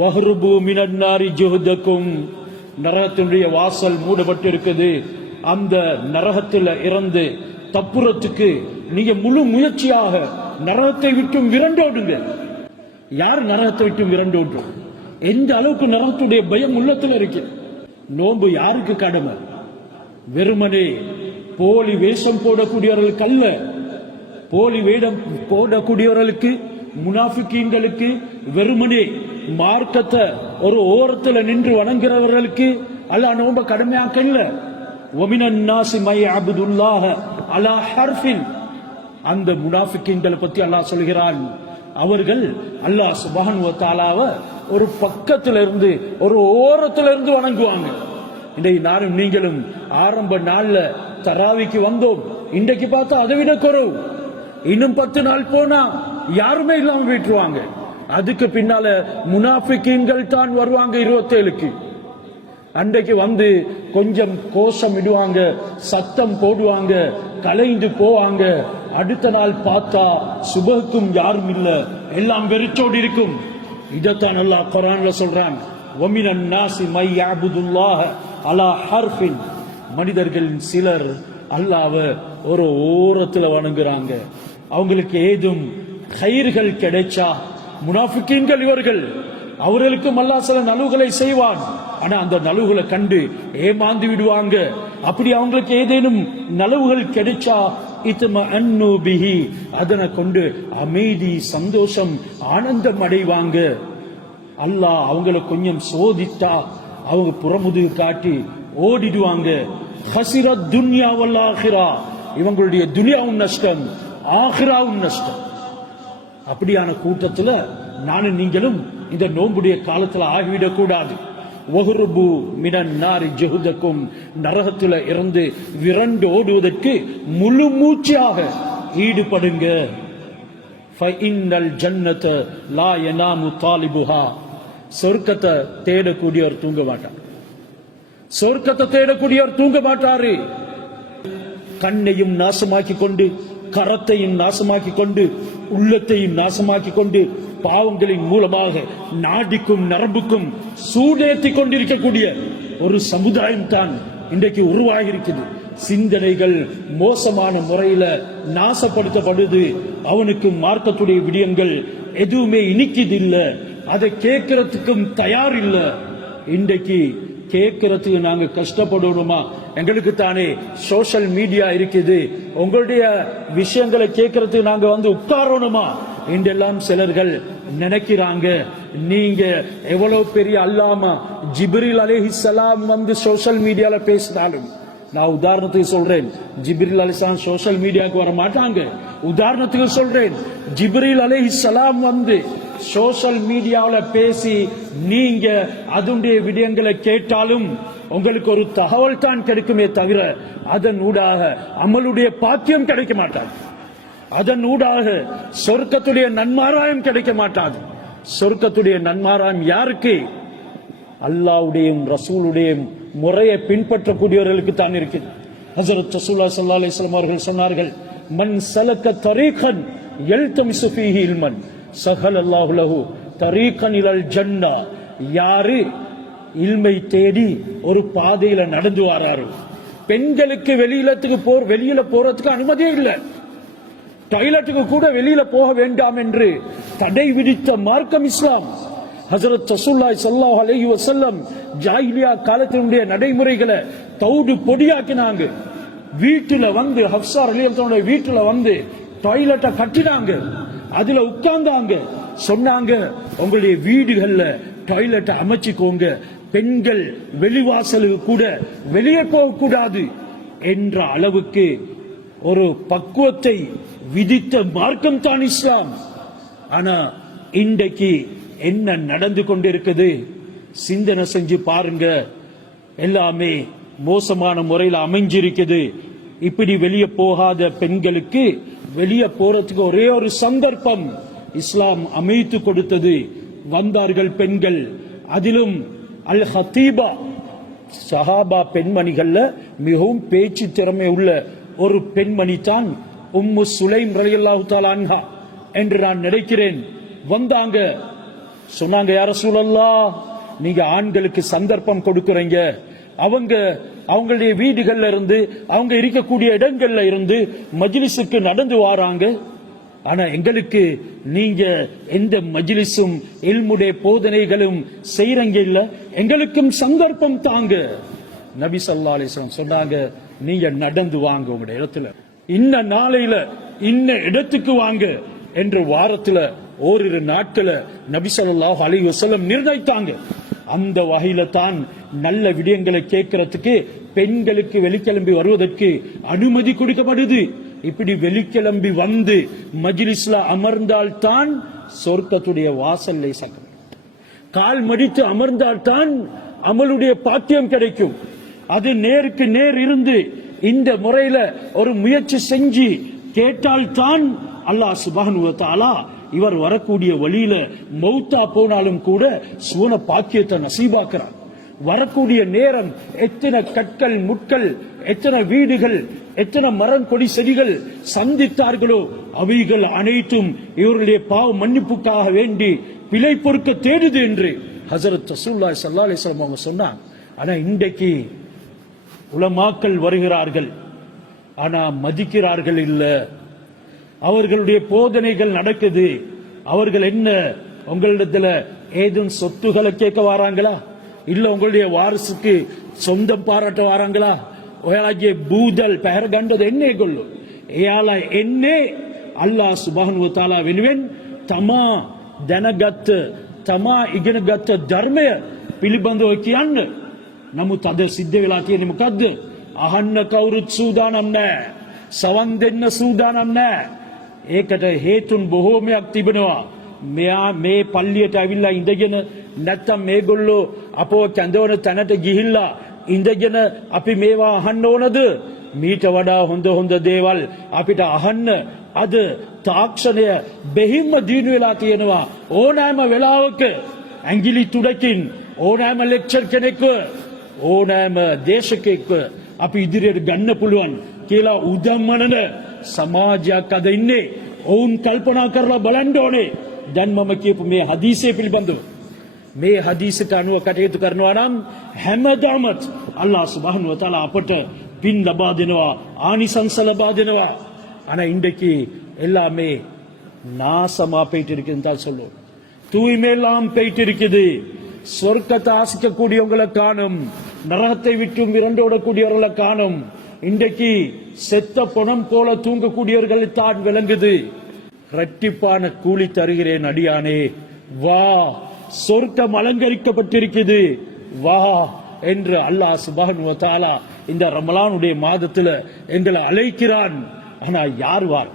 வஹ்ருபு மினன் நாரி ஜுஹதக்கும், நரகத்தினுடைய வாசல் மூடப்பட்டு இருக்குது. அந்த நரகத்தில் இருந்து தப்புறத்துக்கு நீங்க முழு முயற்சியாக நரகத்தை விட்டும் விரண்டோடுங்க. யார் நரகத்தை விட்டும் விரண்டோடும்? எந்த அளவுக்கு நரகத்துடைய பயம் உள்ளத்தில் இருக்கு. நோன்பு யாருக்கு கடமை? வெறுமனே போலி வேஷம் போடக்கூடியவர்களுக்கு அல்ல. போலி வேடம் போடக்கூடியவர்களுக்கு, முனாஃபிகீன்களுக்கு, வெறுமனே மார்க்கத்தை ஒரு ஓரத்தில் நின்று வணங்குகிறவர்களுக்கு அல்லாஹ் நோன்ப கடமையாக்க இல்ல. வமினன் நாஸி மை அப்துல்லாஹ அலா ஹர்ஃபின், அந்த முனாஃபிகீன்களை பத்தி அல்லாஹ் சொல்கிறான். அவர்கள் அல்லாஹ் சுப்ஹானஹு வ தஆலாவை ஒரு பக்கத்துல இருந்து ஒரு ஓரத்துல இருந்து வணங்குவாங்க. இன்றைக்கு நானும் நீங்களும் ஆரம்ப நாள்ல தராவிக்கு வந்தோம். இன்றைக்கு பார்த்தா அதை விட குறைவு. இன்னும் 10 நாள் போனா யாருமே இல்லாம விட்டுருவாங்க. அதுக்கு பின்னால முனாஃபிகீன்கள் தான் வருவாங்க 27க்கு. அன்றைக்கு வந்து கொஞ்சம் கோஷம் இடுவாங்க, சத்தம் போடுவாங்க, கலைந்து போவாங்க. அடுத்த நாள் பார்த்தா சுபஹுக்கும் யாரும் இல்ல, எல்லாம் வெறிச்சோடி இருக்கும். இதைத்தான் அல்லாஹ் குர்ஆன்ல சொல்றான், வமினன் நாஸி மை யஅபுதுல்லாஹ அலா ஹர்ஃபின். மனிதர்களின் சிலர் அல்லாஹ்வை ஒரு ஓரத்துல வணங்குறாங்க. அவங்களுக்கு ஏதும் கயிர்கள் கிடைச்சா, முனாஃபிகீன்கள் இவர்கள், அவர்களுக்கும் அல்லாஹ் சில நலுவுகளை செய்வான். ஆனா அந்த நலுவுகளை கண்டு ஏமாந்து விடுவாங்க. அப்படி அவங்களுக்கு ஏதேனும் நலவுகள் கிடைச்சா இத்மஅன்னு பிஹி, அதனை கொண்டு அமைதி, சந்தோஷம், ஆனந்தம் அடைவாங்க. அல்லாஹ் அவங்களை கொஞ்சம் சோதித்தா அவங்க புறமுதுகு காட்டி ஓடிடுவாங்க. ஹஸிரத் துன்யா வல் ஆখিরা, இவங்களுடைய துனியாவும் நஷ்டம், ஆখিরাவும் நஷ்டம். அப்படியான கூட்டத்துல நானும் நீங்களும் இந்த நோன்புடைய காலத்துல ஆகிவிடக் கூடாது. வஹ்ருபு மினன் நாரி ஜுஹதக்கும், நரகத்துல இருந்து விரண்டு ஓடுவதற்கு முழு மூச்சாக ஈடுபடுங்க. ஃபஇன்னல் ஜன்னத லா யனாமு தாலிபுஹா, சொர்க்கத்தை தேடக்கூடியவர் தூங்க மாட்டார். சொர்க்கத்தை தேடக்கூடியவர் தூங்க மாட்டாரு. கண்ணையும் நாசமாக்கி கொண்டு, கரத்தையும் நாசமாக்கி கொண்டு, உள்ளத்தையும் நாசமாக்கி கொண்டு, பாவங்களின் மூலமாக நாடிக்கும் நரம்புக்கும் சூடேற்றி கொண்டிருக்கக்கூடிய ஒரு சமுதாயம் தான் இன்றைக்கு உருவாகி இருக்குது. சிந்தனைகள் மோசமான முறையில நாசப்படுத்தப்படுது. அவனுக்கு மார்க்கத்துடைய விடயங்கள் எதுவுமே இனிக்குது இல்ல, அதை கேட்கறதுக்கும் தயார் இல்ல. இன்றைக்கு கேட்கறதுக்கு நாங்க கஷ்டப்படணுமா? எங்களுக்கு தானே சோஷியல் மீடியா இருக்குது. உங்களுடைய விஷயங்களை கேட்கறதுக்கு நாங்க வந்து உட்காரணுமா என்றெல்லாம் சிலர்கள் நினைக்கிறாங்க. நீங்க எவ்வளவு பெரிய அல்லாமா ஜிப்ரீல் அலைஹிஸ்ஸலாம் வந்து சோஷியல் மீடியால பேசினாலும், நான் உதாரணத்துக்கு சொல்றேன், ஜிப்ரீல் அலைஹிஸ்ஸலாம் சோஷியல் மீடியாவுக்கு வர மாட்டாங்க. உதாரணத்துக்கு சொல்றேன், ஜிப்ரீல் அலைஹிஸ்ஸலாம் வந்து சோஷியல் மீடியாவில பேசி நீங்க அதனுடைய விடயங்களை கேட்டாலும் உங்களுக்கு ஒரு தகவல் தான் கிடைக்குமே தவிர அதன் ஊடாக அமலுடைய பாக்கியம் கிடைக்க மாட்டாது. அதன் ஊடாக சொர்க்கத்துடைய நன்மாராயம் கிடைக்க மாட்டாது. சொர்க்கத்துடைய நன்மாராயம் யாருக்கு? அல்லாஹ்வுடையும் ரசூலுடையும் முறையை பின்பற்றக்கூடியவர்களுக்கு தான் இருக்குது. ஹஜ்ரத் ரசூலுல்லாஹி ஸல்லல்லாஹு அலைஹி வஸல்லம் அவர்கள் சொன்னார்கள், மன் சலக தரீகன் யல்தமிசு ஃபீஹி இல்மன் சஹலல்லாஹு லஹு தரீகன் இலல் ஜன்னah. யாரு இல்மை தேடி ஒரு பாதையில நடந்து வராரு. பெண்களுக்கு வெளியில போறதுக்கு அனுமதியே இல்லை. டாய்லெட்டுக்கு கூட வெளியில போக வேண்டாம் என்று தடை விதித்த மார்க்கம் இஸ்லாம். ஹஜ்ரத் ரசூலுல்லாஹி ஸல்லல்லாஹு அலைஹி வஸல்லம் ஜாஹிலியா காலத்தினுடைய நடைமுறைகளை தௌடு பொடியாக்கினாங்க. வீட்டுல வந்து ஹப்ஸா ரலியல்லாஹு அன்ஹா வீட்டுல வந்து டாய்லெட்டை கட்டினாங்க, அதுல உட்கார்ந்தாங்க. சொன்னாங்க, உங்களுடைய வீடுகள்ல டாய்லெட்டை அமைச்சுக்கோங்க, பெண்கள் வெளிவாசலுக்கு கூட வெளியே போக கூடாது என்ற அளவுக்கு ஒரு பக்குவத்தை விதித்த மார்க்கம் தான் இஸ்லாம். ஆனா இன்றைக்கு என்ன நடந்து கொண்டிருக்குது சிந்தனை செஞ்சு பாருங்க. எல்லாமே மோசமான முறையில் அமைஞ்சிருக்குது. இப்படி வெளியே போகாத பெண்களுக்கு வெளியே போறதுக்கு ஒரே ஒரு சந்தர்ப்பம் இஸ்லாம் அமைத்து கொடுத்தது. வந்தார்கள் பெண்கள். அதிலும் அல் ஹத்தீபா சஹாபா பெண்மணிகள்ல மிகவும் பேச்சு திறமை உள்ள ஒரு பெண்மணி தான் உம்மு சுலைம் ரலியல்லாஹு தஆலா அன்ஹா என்று நான் நினைக்கிறேன். வந்தாங்க, சொன்னாங்க, யா ரசூலல்லாஹ், நீங்க ஆண்களுக்கு சந்தர்ப்பம் கொடுக்கறீங்க, அவங்களுடைய வீடுகள்ல இருந்து அவங்க இருக்கக்கூடிய இடங்கள்ல இருந்து மஜ்லிஸுக்கு நடந்து வராங்க. ஆனா எங்களுக்கு நீங்க எந்த மஜ்லிஸும் இல்முடைய போதனைகளும் செய்யறங்க இல்ல, எங்களுக்கும் சந்தர்ப்பம் தாங்க. நபி ஸல்லல்லாஹு அலைஹி வஸல்லம் சொன்னாங்க, நீங்க நடந்து வாங்க, உங்களுடைய இடத்துல இன்ன நாளையில இன்ன இடத்துக்கு வாங்க என்று வாரத்துல ஓரிரு நாட்கள நபி ஸல்லல்லாஹு அலைஹி வஸல்லம் நிர்ணயித்தாங்க. அந்த வகையில தான் நல்ல விடயங்களை கேட்கறதுக்கு பெண்களுக்கு வெளிக்கிளம்பி வருவதற்கு அனுமதி கொடுக்கப்படுது. இப்படி வெளிக்கிளம்பி வந்து மஜ்லிஸ்ல அமர்ந்தால் தான் சொர்க்கத்துடைய வாசல்லை சக்கரம், கால் மடித்து அமர்ந்தால் தான் அமலுடைய பாக்கியம் கிடைக்கும். அது நேருக்கு நேர் இருந்து இந்த முறையில ஒரு முயற்சி செஞ்சு கேட்டால் தான் அல்லாஹ் சுப்ஹானஹு வ தஆலா இவர் வரக்கூடிய வழியில மௌத்தா போனாலும் கூட சுவன பாக்கியத்தை நசீபாக்குறார். வரக்கூடிய நேரம் எத்தனை கற்கள் முட்கள், எத்தனை வீடுகள், எத்தனை மரம் கொடி செடிகள் சந்தித்தார்களோ அவைகள் அனைத்தும் இவர்களுடைய பாவ மன்னிப்புக்காக வேண்டி பிழை பொறுக்க தேடுது என்று ஹஜரத் ரசூலுல்லாஹி ஸல்லல்லாஹு அலைஹி வஸல்லம் அவங்க சொன்னாங்க. ஆனா இன்றைக்கு உலமாக்கள் வருகிறார்கள், ஆனா மதிக்கிறார்கள் இல்ல. அவர்களுடைய போதனைகள் நடக்குது. அவர்கள் என்ன உங்களிடத்துல ஏதும் சொத்துக்களை கேட்க வராங்களா, இல்ல உங்களுடைய வாரிசுக்கு சொந்தம் பாராட்ட வராங்களா? ඔයාගේ බූදල් පැහැර ගන්නද එන්නේ ඒගොල්ලෝ? එයාලා එන්නේ අල්ලාහ් සුබ්හානහු වතාලා වෙනුවෙන් තමා දැනගත්ත, තමා ඉගෙනගත්ත ධර්මය පිළිබඳව කියන්න. නමුත් අද සිද්ධ වෙලා තියෙන්නේ මොකද්ද? අහන්න කවුරුත් සූදානම් නැහැ, සවන් දෙන්න සූදානම් නැහැ. ඒකට හේතුන් බොහෝමයක් තිබෙනවා. මෙයා මේ පල්ලියට ඇවිල්ලා ඉඳගෙන නැත්තම් මේගොල්ලෝ අපව කැඳවන තැනට ගිහිල්ලා ඉඳගෙන අපි මේවා අහන්න ඕනද? මීට වඩා හොඳ දේවල් අපිට අහන්න අද තාක්ෂණය බෙහිම්ම දිනු වෙලා තියෙනවා. ඕනෑම වෙලාවක ඇඟිලි තුඩකින් ඕනෑම ලෙක්චර් කෙනෙක්ව, ඕනෑම දේශකයෙක්ව අපි ඉදිරියට ගන්න පුළුවන් කියලා උදම්මනන සමාජයක් අද ඉන්නේ. ඔවුන් කල්පනා කරලා බලන්න ඕනේ. දැන් මම කියපු මේ හදීසය පිළිබඳව, මේ හදීසට අනුව කටයුතු කරනවා නම් හැමදාමත් අල්ලාහ් සුබ්හානහු වතාලා අපට පින් ලබා දෙනවා, ආනිසංස ලබා දෙනවා. ஆனா இன்றைக்கு எல்லாமே நாசமா போயிட்டு இருக்குன்னு தான் சொல்லுவோம். தூய்மை எல்லாம் போயிட்டு இருக்குது. சொர்க்கத்தை ஆசிக்கக்கூடியவங்களை காணும், நரகத்தை விட்டும் விரண்டோடக்கூடியவர்களை காணும். இன்றைக்கு செத்த பணம் போல தூங்கக்கூடியவர்கள் தான் விளங்குது. இரட்டிப்பான கூலி தருகிறேன் அடியானே, வா, சொர்க்கம் அலங்கரிக்கப்பட்டிருக்குது, வா என்று அல்லாஹ் சுப்ஹானஹு வ தஆலா இந்த ரமலானுடைய மாதத்துல எங்களை அழைக்கிறான். ஆனா யார் வார்?